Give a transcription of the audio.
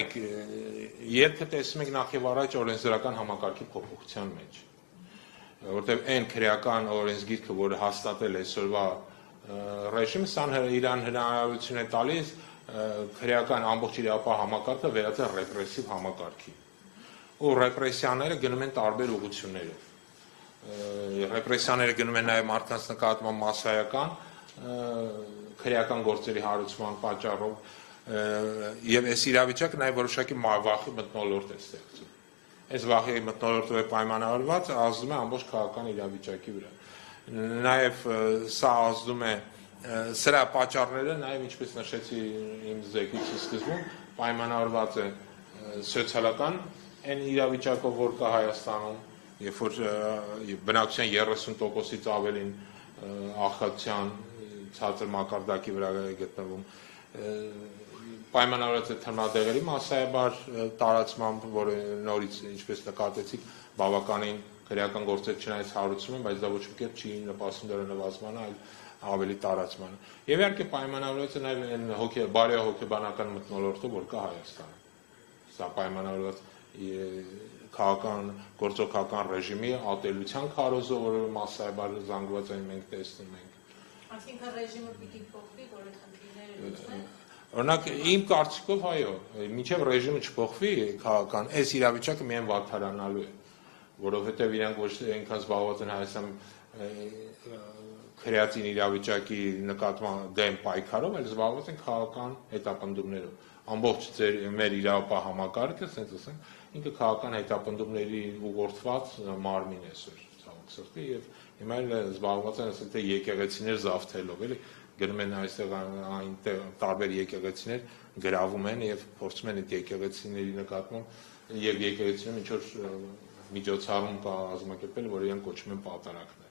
նայեք, ելքը տեսնում եք նախ եւ առաջ օրենսդրական համակարգի փոփոխության մեջ, որտեղ այն քրեական օրենսգիրքը, որը հաստատել է այսօրվա ռեժիմը, սան իրան հնարավորություն է տալիս քրեական ամբողջ իրավապահ համակարգը վերածել ռեպրեսիվ համակարգի, ու ռեպրեսիաները գնում են տարբեր ուղղություններով, ռեպրեսիաները գնում են նաև մարդկանց նկատմամբ մասսայական քրեական գործերի հարուցման պատճառով, եւ այս իրավիճակը նաև որոշակի վախի մթնոլորտ է ստեղծում։ Այս վախի մթնոլորտով է պայմանավորված, ազդում է ամբողջ քաղաքական իրավիճակի վրա։ Նաև սա ազդում է սրա պատճառները, նաև ինչպես նշեցի իմ զեկույցի սկզբում, պայմանավորված է սոցիալական այն իրավիճակով, որ կա Հայաստանում, երբ որ բնակչության 30%-ից ավելին աղքատության ցածր մակարդակի վրա է գտնվում, պայմանավորված է թմրադեղերի մասսայաբար տարածմամբ, որը նորից, ինչպես նկատեցիք, բավականին քրեական գործեր չնայած հարուցում են, բայց դա ոչ մի կերպ չի նպաստում դրա նվազմանը, այլ ավելի տարածմանը։ Եվ իհարկե պայմանավորված է նաև բարոյահոգեբանական մթնոլորտը, որ կա Հայաստանում։ Սա պայմանավորված գործող քաղաքական ռեժիմի ատելության քարոզով, որը մասսայաբար զանգված այն մենք տեսնում ենք։ Այսինքն ռեժիմը պիտի փոխվի, որ այդ խնդիրները լուծվեն։ Օրինակ, իմ կարծիքով այո, մինչև ռեժիմը չփոխվի քաղաքական, այս իրավիճակը միայն վատթարանալու է, որովհետև իրանք ոչ թե այնքան զբաղված են Հայաստան քրեածին իրավիճակի նկատմամբ դեմ պայքարով, այլ զբաղված են քաղաքական հետապնդումներով։ Ամբողջ մեր իրավապահ համակարգը, ասենք ասենք, ինքը քաղաքական հետապնդումների ուղղորդված մարմին է այսօր, ցավոք սրտի, եւ հիմա էլ զբաղված են ասենք թե եկեղեցիներ զավթելով, էլի գնում են այստեղ այնտեղ տարբեր եկեղեցիներ գրավում են եւ փորձում են այդ եկեղեցիների նկատմամբ եւ եկեղեցիներում ինչ որ միջոցառում կազմակերպել, որ իրենք կոչում են պատարակներ։